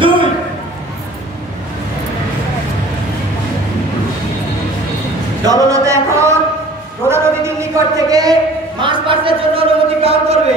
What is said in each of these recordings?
2 দলনেতা এখন প্রধান অতিথির নিকট থেকে মার্চ পাস্টের জন্য অনুমতি গ্রহণ করবে।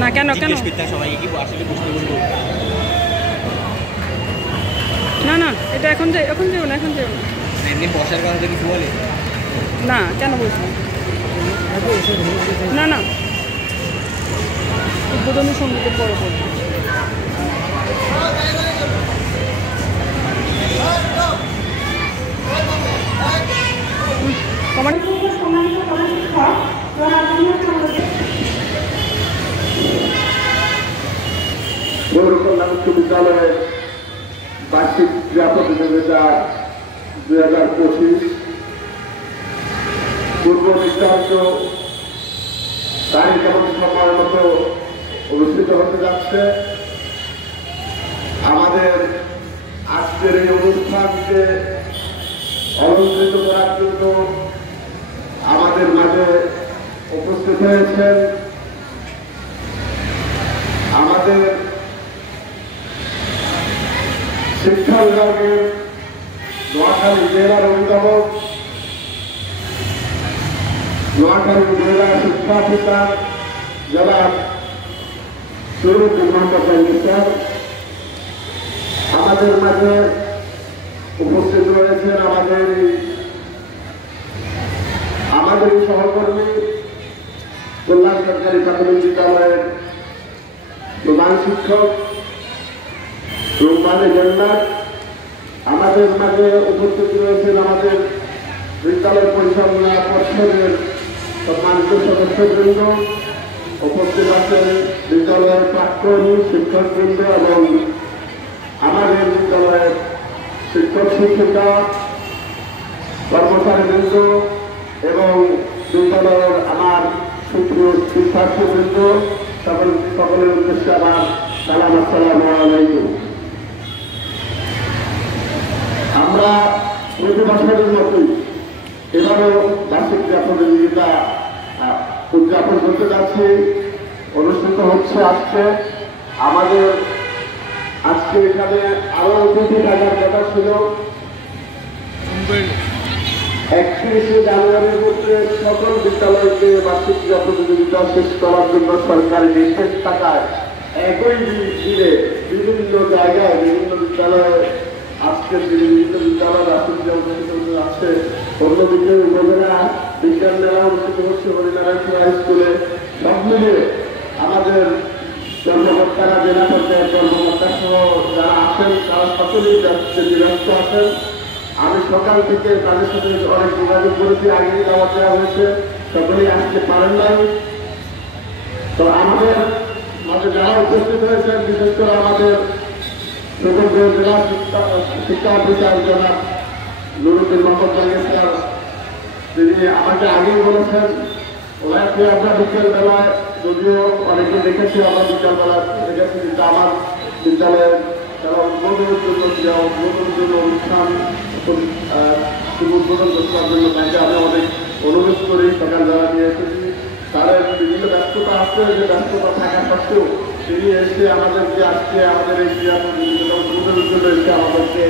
না কেন কেন না না এটা এখন যাই এখন যাও না এখন যাও না এমনি বসার কথা কিছু বলে না কেন বলছো না না উদ্বোধনী সঙ্গীতের পরে পড়বে গৌরকল্যাণ উচ্চ বিদ্যালয়ের বার্ষিক ক্রীড়া প্রতিযোগিতা 2025 যেমন সময় মতো অনুষ্ঠিত হতে যাচ্ছে, আমাদের আজকের এই অনুষ্ঠানকে অলঙ্কৃত করার জন্য আমাদের মাঝে উপস্থিত হয়েছেন আমাদের শিক্ষা বিভাগের নোয়াখালী জেলার অভিভাবক, নোয়াখালী জেলা শিক্ষা অফিসার জেলার স্যার আমাদের মাঝে উপস্থিত রয়েছেন আমাদের সহকর্মী কল্যাণ সরকারি প্রাথমিক বিদ্যালয়ের প্রধান শিক্ষক রুম্মানে জান্নাত, আমাদের মাঝে উপস্থিত রয়েছেন আমাদের বিদ্যালয় পরিচালনা পর্ষদের সম্মানিত সদস্যবৃন্দ, উপস্থিত আছেন বিদ্যালয়ের প্রাক্তন শিক্ষকবৃন্দ এবং আমাদের বিদ্যালয়ের শিক্ষক শিক্ষিকা কর্মচারীবৃন্দ এবং বিদ্যালয়ের আমার সুপ্রিয় শিক্ষার্থীবৃন্দ, সকলের উদ্দেশ্যে আমার সালাম, আসসালামু আলাইকুম। আমরা প্রতি বছরের মতোই এবারও বার্ষিক ক্রীড়া প্রতিযোগিতা উদযাপন করতে যাচ্ছি, অনুষ্ঠিত হচ্ছে আজকে। আমাদের আজকে এখানে আরো অতিথি থাকার কথা ছিল। 31শে জানুয়ারির মধ্যে সকল বিদ্যালয়কে বার্ষিক ক্রীড়া প্রতিযোগিতা শেষ করার জন্য সরকারি নির্দেশ থাকায় একই দিনে বিভিন্ন জায়গায় বিভিন্ন বিদ্যালয়ে আজকের বিভিন্ন বিদ্যালয় বার্ষিক ক্রীড়া প্রতিযোগিতা আছে। অন্যদিকে উপজেলা বিজ্ঞান মেলা অনুষ্ঠিত হচ্ছে হরিনারায়ণপুর হাই স্কুলে। সব মিলে আমাদের কর্মকর্তারা, জেলা পর্যায়ের কর্মকর্তা সহ যারা আছেন তারা সকলেই ব্যস্ত আছেন। আমি সকাল থেকে তাদের সাথে অনেক যোগাযোগ করেছি, আগেই দাওয়াত দেওয়া হয়েছে, সকলেই আসতে পারেন নাই। তো আমাদের মাঝে যারা উপস্থিত হয়েছেন, বিশেষ করে আমাদের চতুর্থ জেলা শিক্ষা অফিসার জনাব নুরুদ্দিন মোহাম্মদ জাহাঙ্গীর স্যার, তিনি আমাকে আগেই বলেছেন ওনাকে আমরা বিকেলবেলায়, যদিও অনেকে দেখেছি আমরা বিকেলবেলা দেখেছি, কিন্তু আমার বিদ্যালয়ের তারা উদ্বোধনের জন্য ক্রীড়া উদ্বোধনের জন্য অনুষ্ঠান উদ্বোধন করার জন্য তাকে আমি অনেক অনুরোধ করি, সকালবেলা নিয়ে এসেছি। তারা বিভিন্ন ব্যস্ততা আছে, যে ব্যস্ততা থাকা সত্ত্বেও তিনি এসে আমাদেরকে আজকে আমাদের এই ক্রীড়া প্রতিযোগিতা উদ্বোধনের জন্য এসে আমাদেরকে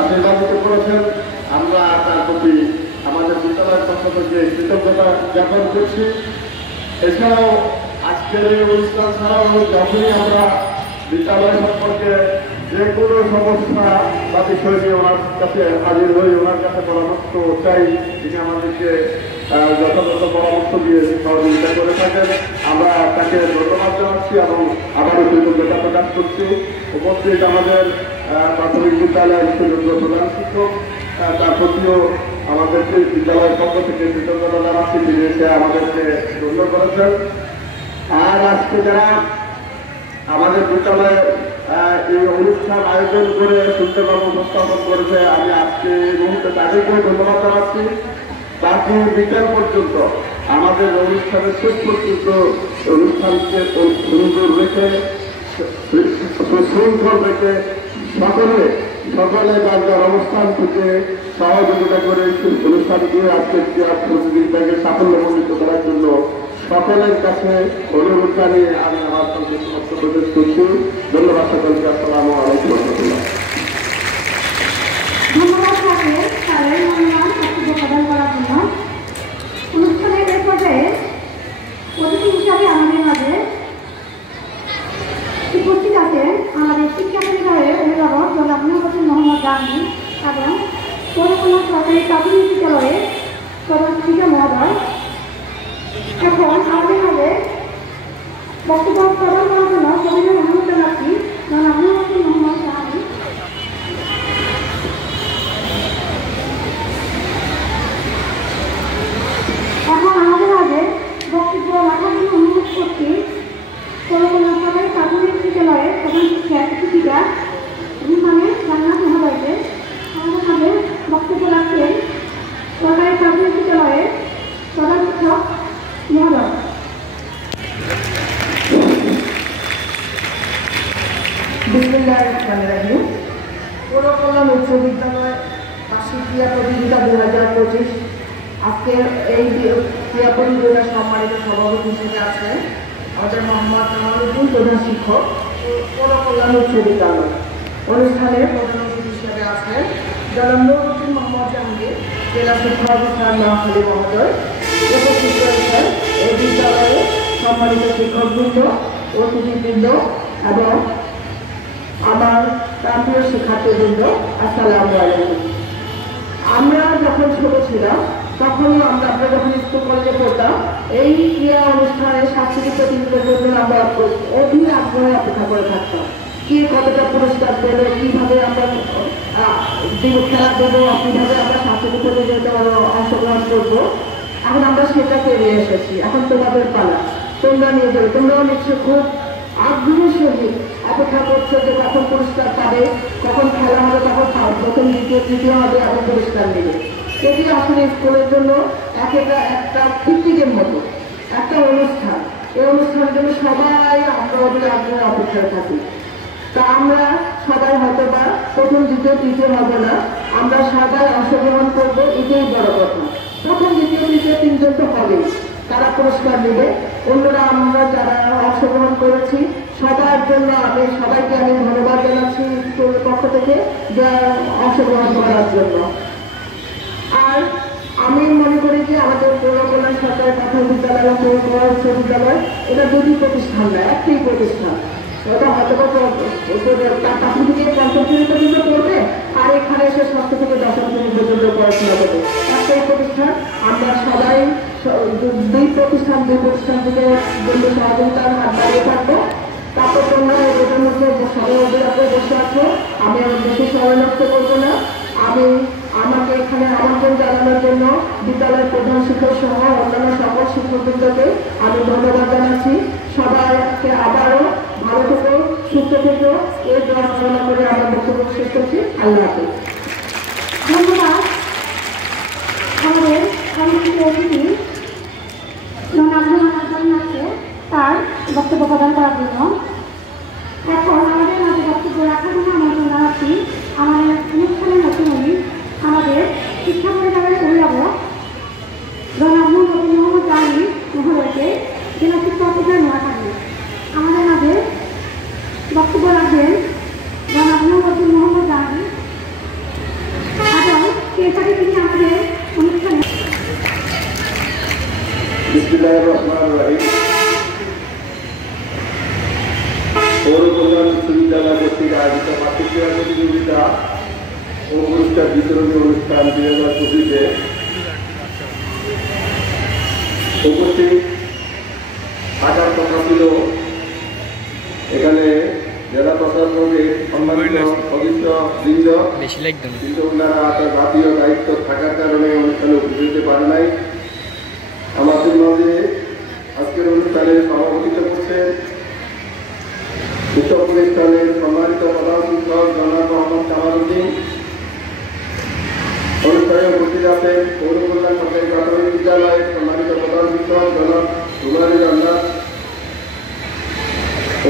আশীর্বাদিত করেছেন। আমরা তার প্রতি আমাদের বিদ্যালয়ের পক্ষ থেকে কৃতজ্ঞতা জ্ঞাপন করছি। এছাড়াও আজকের এই অনুষ্ঠান ছাড়াও যখনই আমরা বিদ্যালয় সম্পর্কে যে কোনো সমস্যা বা বিষয় নিয়ে ওনার কাছে হাজির হই, ওনার কাছে পরামর্শ চাই, তিনি আমাদেরকে যথাযথ পরামর্শ দিয়ে সহযোগিতা করে থাকেন। আমরা তাকে ধন্যবাদ জানাচ্ছি এবং আবারও কৃতজ্ঞতা প্রকাশ করছি। উপস্থিত আমাদের প্রাথমিক বিদ্যালয়ের সুযোগ্য প্রধান শিক্ষক, তার প্রতিও আমাদেরকে বিদ্যালয়ের পক্ষ থেকে কৃতজ্ঞতা জানাচ্ছি, তিনি এসে আমাদেরকে ধন্য করেছেন। আর আজকে যারা আমাদের বিদ্যালয়ে এই অনুষ্ঠান আয়োজন করে সুন্দরভাবে উপস্থাপন করেছে, আমি আজকে এই মুহূর্তে তাদেরকে ধন্যবাদ জানাচ্ছি। বাকি বিকেল পর্যন্ত আমাদের অনুষ্ঠানের শেষ পর্যন্ত অনুষ্ঠানকে সুন্দর রেখে সুশৃঙ্খল রেখে সকলে যার অবস্থান থেকে সহযোগিতা করে অনুষ্ঠানকে আজকে ক্রীড়া প্রতিযোগিতাকে সাফল্যমণ্ডিত করার জন্য সকলের কাছে অনুরোধ জানিয়ে আমি আমার বক্তব্য প্রকাশ করছি। ধন্যবাদ সকলকে। আসসালামু আলাইকুম রহমতুল্লাহ। ধন্যবাদ থাকে স্যারের মূল্যবান বক্তব্য প্রদান করার জন্য। অনুষ্ঠানের এ পর্যায়ে অতিথি হিসাবে আমাদের মাঝে উপস্থিত আছেন আমাদের শিক্ষা পরিবারের অভিভাবক জনাব নূর মোহাম্মদ জাহাঙ্গীর এবং পৌরকন্যা সরকারি প্রাথমিক বিদ্যালয়ের প্রধান শিক্ষিকা মহোদয়। এখন আমাদের মাঝে বক্তব্য প্রদান করার জন্য সবিনয় অনুরোধ জানাচ্ছি জনাব নূর মোহাম্মদ জাহাঙ্গীর। এখন আমাদের মাঝে বক্তব্য রাখার জন্য অনুরোধ করছি পৌরকন্যা সরকারি প্রাথমিক বিদ্যালয়ের প্রধান শিক্ষিকা রুম্মানে জান্নাত মহোদয়কে। আমাদের মাঝে বক্তব্য রাখছেন সরকারি প্রাথমিক বিদ্যালয়ের প্রধান শিক্ষক মহোদয়। ক্রীড়া প্রতিযোগিতা 2025। আজকে এই ক্রীড়া প্রতিযোগিতার সম্মানিত সভাপতি হিসেবে আছেন আমাদের মোহাম্মদ কামালউদ্দিন, প্রধান শিক্ষক, পৌরকল্যাণ উচ্চ বিদ্যালয়। অনুষ্ঠানে প্রধান অতিথি হিসেবে আছেন জনাব নুরউদ্দিন মোহাম্মদ জাহাঙ্গীর, জেলা শিক্ষা অফিসার নোয়াখালী মহোদয়। উপস্থিত রয়েছেন এই বিদ্যালয়ের সম্মানিত শিক্ষকবৃন্দ, অতিথিবৃন্দ এবং আমার প্রান্তীয় শিক্ষার্থীবৃন্দ, আসসালামু আলাইকুম। আমরা যখন ছোট ছিলাম তখন আমরা যখন স্কুল কলেজে পড়তাম, এই ক্রীড়া অনুষ্ঠানে সাংস্কৃতিক প্রতিযোগিতার জন্য আমরা অধীর আগ্রহে অপেক্ষা করে থাকতাম। কে কতটা পুরস্কার দেবে, কীভাবে আমরা খেলা দেবো, কীভাবে আমরা সাংস্কৃতিক প্রতিযোগিতায় অংশগ্রহণ করবো। এখন আমরা সেটা পেরিয়ে এসেছি, এখন তোমাদের পালা, তোমরা নিয়ে যাবে। তোমরাও নিশ্চয় খুব আগ্রহের সহিত অপেক্ষা করছো যে কখন পুরস্কার পাবে, কখন খেলা হবে, তখন প্রথম দ্বিতীয় তৃতীয় হবে, এখন পুরস্কার নেবে। এটি আসলে স্কুলের জন্য একটা পিকনিকের মতো একটা অনুষ্ঠান। এই অনুষ্ঠানের জন্য সবাই আমরা ওদের আগ্রহে অপেক্ষায় থাকি। তা আমরা সবাই হয়তো বা প্রথম দ্বিতীয় তৃতীয় হবে না, আমরা সবাই অংশগ্রহণ করবো, এটাই বড় কথা। প্রথম দ্বিতীয় তৃতীয় তিনজন তো হবেই, তারা পুরস্কার নেবে। অন্যরা আমরা যারা অংশগ্রহণ করেছি সবার জন্য সবাইকে আমি ধন্যবাদ জানাচ্ছি স্কুলের পক্ষ থেকে অংশগ্রহণ করার জন্য। আর আমি মনে করি যে আমাদের পৌরকল্যাণ সরকারি প্রাথমিক বিদ্যালয় এবং পৌরকল্যাণ উচ্চ বিদ্যালয় এটা দুটি প্রতিষ্ঠান না, একটি প্রতিষ্ঠান। ওটা হয়তো প্রাথমিক থেকে পঞ্চম শ্রেণী পর্যন্ত পড়বে, আর এখানে এসে ষষ্ঠ থেকে দশম শ্রেণী পর্যন্ত পড়াশোনা করবে। একটাই প্রতিষ্ঠান। আমরা সবাই দুই প্রতিষ্ঠান থেকে জন্য সহযোগিতার হাত বাড়িয়ে থাকবো। তারপর তোমরা এটার মধ্যে সবাই অবিরাতে বসে আছো, আমি আমার বেশি সময় নষ্ট করবো না। আমাকে এখানে আমন্ত্রণ জানানোর জন্য বিদ্যালয়ের প্রধান শিক্ষক সহ অন্যান্য সকল শিক্ষকবৃন্দকে আমি ধন্যবাদ জানাচ্ছি। সবাইকে আবারও ভালো থেকো, সুস্থ থেকো, এই দোয়া করে আমার বক্তব্য শেষ করছি। আল্লাহ হাফেজ। ধন্যবাদ আমাদের সম্মানিত অতিথি জনাব আছে তার বক্তব্য প্রদান করার জন্য। এখন আমাদের মাঝে বক্তব্য রাখার জন্য আমন্ত্রণ জানাচ্ছি আমাদের অনুষ্ঠানের মধ্যে আমাদের শিক্ষা পরিবারের অভিভাবক জনাব নুরউদ্দিন মোহাম্মদ জাহাঙ্গীর মহোদয়কে, জেলা শিক্ষা অফিসার নোয়াখালী। আমাদের মাঝে বক্তব্য রাখবেন জনাব নুরউদ্দিন মোহাম্মদ জাহাঙ্গীর এবং এরপরে তিনি আমাদের অনুষ্ঠানে বিসমিল্লাহির রহমানির রহিম। পৌরকল্যাণ বিশ্ববিদ্যালয় কর্তৃক আয়োজিত মাসিক ক্রীড়া প্রতিযোগিতা ও পুরস্কার বিতরণী অনুষ্ঠান 2025-এ উপস্থিত থাকার কথা ছিল। এখানে জেলা প্রশাসনের সম্মানিত সদস্য বৃন্দ, কিন্তু ওনারা তার জাতীয় দায়িত্ব থাকার কারণে অনুষ্ঠানে উপস্থিত হতে পারে নাই। আমাদের মাঝে আজকের অনুষ্ঠানে সভাপতিত্ব করছেন উত্তর প্রদেশের সম্মানিত প্রধান শিক্ষক জনাব মোহাম্মদ কামালউদ্দিন। অনুষ্ঠানে উপস্থিত আছেন পৌরকল্যাণ সরকারি প্রাথমিক বিদ্যালয়ের সম্মানিত প্রধান শিক্ষক জনাব রুমালী জান্নাত।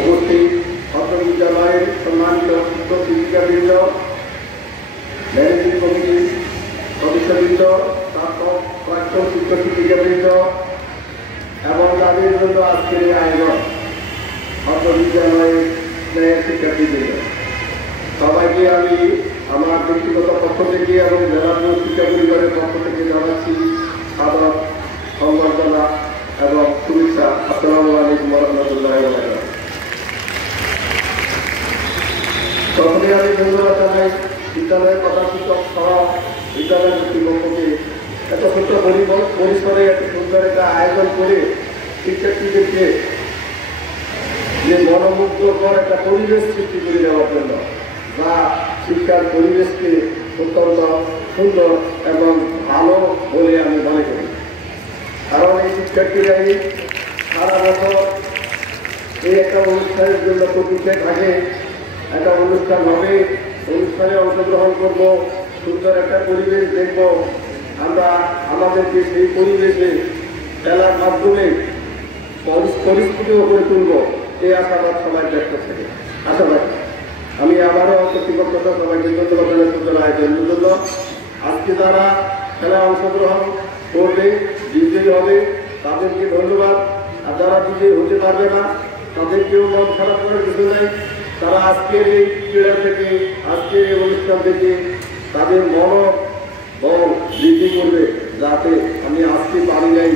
উপস্থিত ছাত্র বিদ্যালয়ের সম্মানিত শিক্ষক শিক্ষিকাবৃন্দ, ম্যানেজিং কমিটির সদস্যবৃন্দ, প্রাক্তন শিক্ষক শিক্ষিকাবৃন্দ এবং তাদের জন্য আজকের এই আয়োজন ছাত্র বিদ্যালয়ের শিক্ষার্থীবৃন্দ, সবাইকে আমি আমার ব্যক্তিগত পক্ষ থেকে এবং জেলা শিক্ষা পরিবারের পক্ষ থেকে জানাচ্ছি সাদর সংবর্ধনা এবং শুভেচ্ছা। আসসালামু আলাইকুম ওয়া রাহমাতুল্লাহি ওয়া বারাকাতুহু। প্রথমে আমি ধন্যবাদ জানাই বিদ্যালয়ের প্রধান শিক্ষক সহ বিদ্যালয় কর্তৃপক্ষকে এত ছোট্ট পরিসরে এত সুন্দর একটা আয়োজন করে শিক্ষার্থীদেরকে যে মনোমুগ্ধকর একটা পরিবেশ সৃষ্টি করে দেওয়ার জন্য, বা শিক্ষার পরিবেশকে অত্যন্ত সুন্দর এবং ভালো বলে আমি মনে করি। কারণ এই শিক্ষার্থীরাই সারা বছর এই একটা অনুষ্ঠানের জন্য প্রতিষ্ঠা থাকে, একটা অনুষ্ঠান হবে, অনুষ্ঠানে অংশগ্রহণ করব, সুন্দর একটা পরিবেশ দেখব, আমরা আমাদেরকে সেই পরিবেশে খেলার মাধ্যমে পরিস্থিতিও করে তুলব, এই আশাবাদ সবাই ব্যক্ত থাকে। আশাবাদ আমি আবারও কর্তৃপক্ষ সবাইকে ধন্যবাদ জানাই সুন্দর আয়োজনের জন্য। আজকে আজকে যারা খেলায় অংশগ্রহণ করবে, বিজয়ী হবে, তাদেরকে ধন্যবাদ। আর যারা বিজয়ী হতে পারবে না তাদেরকেও মন খারাপ করার কিছু নেই। তারা আজকের এই ক্রীড়া থেকে, আজকের এই অনুষ্ঠান থেকে তাদের মনোবল বৃদ্ধি করবে, যাতে আমি আজকে পারি নাই,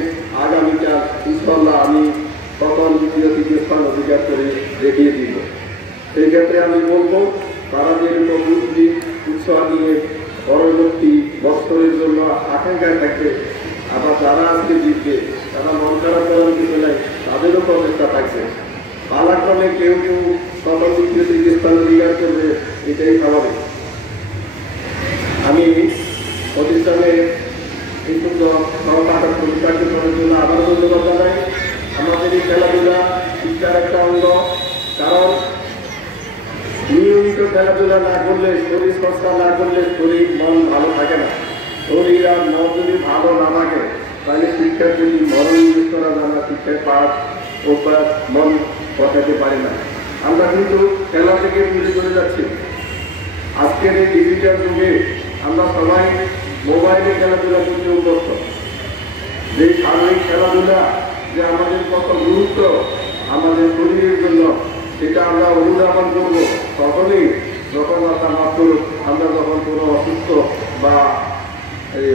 আগামীকাল ইনশাল্লাহ আমি প্রথম দ্বিতীয় তৃতীয় স্থান অধিকার করে দেখিয়ে দিব। সেই ক্ষেত্রে আমি বলবো তারা যেরকম বুদ্ধি উৎসাহ নিয়ে পরবর্তী বছরের জন্য আকাঙ্ক্ষায় থাকবে, আবার যারা আজকে জিতবে তারা মন খারাপ করার কিছু নাই, তাদেরও প্রচেষ্টা থাকবে। পালাক্রমে কেউ কেউ প্রথম দ্বিতীয় তৃতীয় স্থান অধিকার করবে, এটাই স্বাভাবিক। আমি প্রতিষ্ঠানের এই সুন্দর সহপাঠক পরিচালিত করার জন্য আবারও ধন্যবাদ জানাই। আমাদের এই খেলাধুলা শিক্ষার একটা অঙ্গ, কারণ নিয়মিত খেলাধুলা না করলে, শরীর চর্চা না করলে শরীর মন ভালো থাকে না। শরীর আর মন যদি ভালো না থাকে তাহলে শিক্ষার যদি মনোনিবেশ করা যায় না, শিক্ষার পাঠ অভ্যাস মন বসাতে পারে না। আমরা কিন্তু খেলা থেকে দূরে চলে যাচ্ছি। আজকের এই ডিজিটাল যুগে আমরা সবাই মোবাইলে খেলাধুলা করতে অভ্যস্ত। যে শারীরিক খেলাধুলা যে আমাদের কত গুরুত্ব আমাদের শরীরের জন্য, সেটা আমরা অনুধাবন করব তখনই যখন আমরা যখন কোনো অসুস্থ বা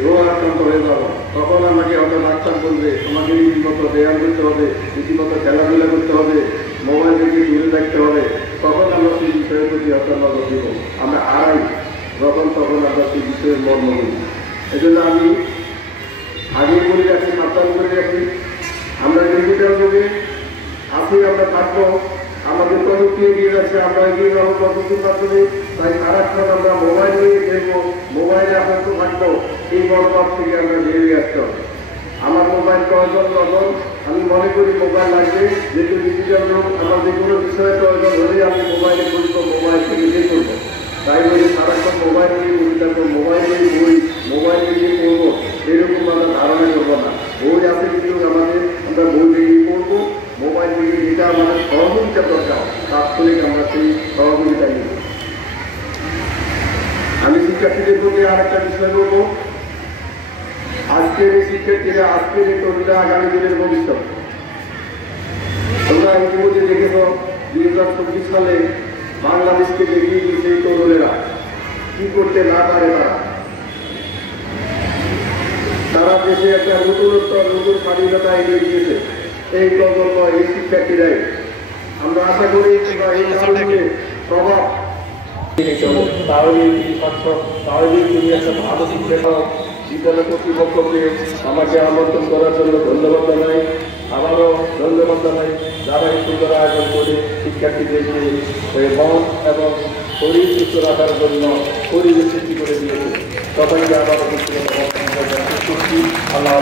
রোগ আক্রান্ত হয়ে যাব, তখন আমাকে হয়তো ডাক্তার বলবে তোমাকে রীতিমতো ব্যায়াম করতে হবে, রীতিমতো খেলাধুলা করতে হবে, মোবাইল থেকে দূরে রাখতে হবে। তখন আমরা সেই বিষয়ের প্রতি হয়তো নজর দিব। আমরা আড়াই যখন তখন আমরা সেই বিষয়ের মর্ম করি। এই জন্য আমি আগে বলে যাচ্ছি, সাবধান করে যাচ্ছি, আমরা ডিজিটাল যুগে আছি, আমরা থাকবো। আমাদের প্রযুক্তি এগিয়ে যাচ্ছে, আমরা এগিয়ে যাবো প্রযুক্তির মাধ্যমে। তাই সারাক্ষণ আমরা মোবাইল নিয়ে দেখবো, মোবাইলে আসক্ত থাকবো, এই মনোভাব থেকে আমরা বেরিয়ে আসতে হবে। আমার মোবাইল প্রয়োজন যখন আমি মনে করি মোবাইল লাগবে, যেহেতু ডিজিটাল যুগ, আমার যে কোনো বিষয়ে প্রয়োজন হলে আমি মোবাইলে করব, মোবাইল থেকে বের করবো। তাই বলে সারাক্ষণ মোবাইল নিয়ে বসে থাকবো, মোবাইল নিয়ে বই, মোবাইল নিয়ে পড়বো, এরকম আমরা ধারণা করবো না। বই আছে কিন্তু আমাদের, আমরা বই থেকে পড়বো, মোবাইল থেকে যেটা আমাদের সহযোগিতা দরকার তাৎক্ষণিক আমরা সেই সহযোগিতা নিব। আমি শিক্ষার্থীদের প্রতি আর একটা বিষয় বলবো, আজকের এই শিক্ষার্থীরা, আজকের এই তরুণরা আগামী দিনের ভবিষ্যৎ। তোমরা ইতিমধ্যে দেখেছ 2024 সালে বাংলাদেশকে দেখিয়ে দিয়েছে এই তরুণেরা কি করতে না পারে। তারা দেশে একটা নতুনত্ব, নতুন স্বাধীনতা এগিয়ে দিয়েছে এই প্রজন্ম, এই শিক্ষার্থীরাই। আমরা আশা করি প্রভাব তাহলে তুমি একটা ভালো শিক্ষা পাও। বিদ্যালয় কর্তৃপক্ষকে আমাকে আমন্ত্রণ করার জন্য ধন্যবাদ জানাই। আবারও ধন্যবাদ জানাই যারা এই সুন্দর আয়োজন করে শিক্ষার্থীদেরকে মন এবং শরীর সুস্থ রাখার জন্য পরিবেশ সৃষ্টি করে দিয়েছে। সবাইকে আবারও আল্লাহ।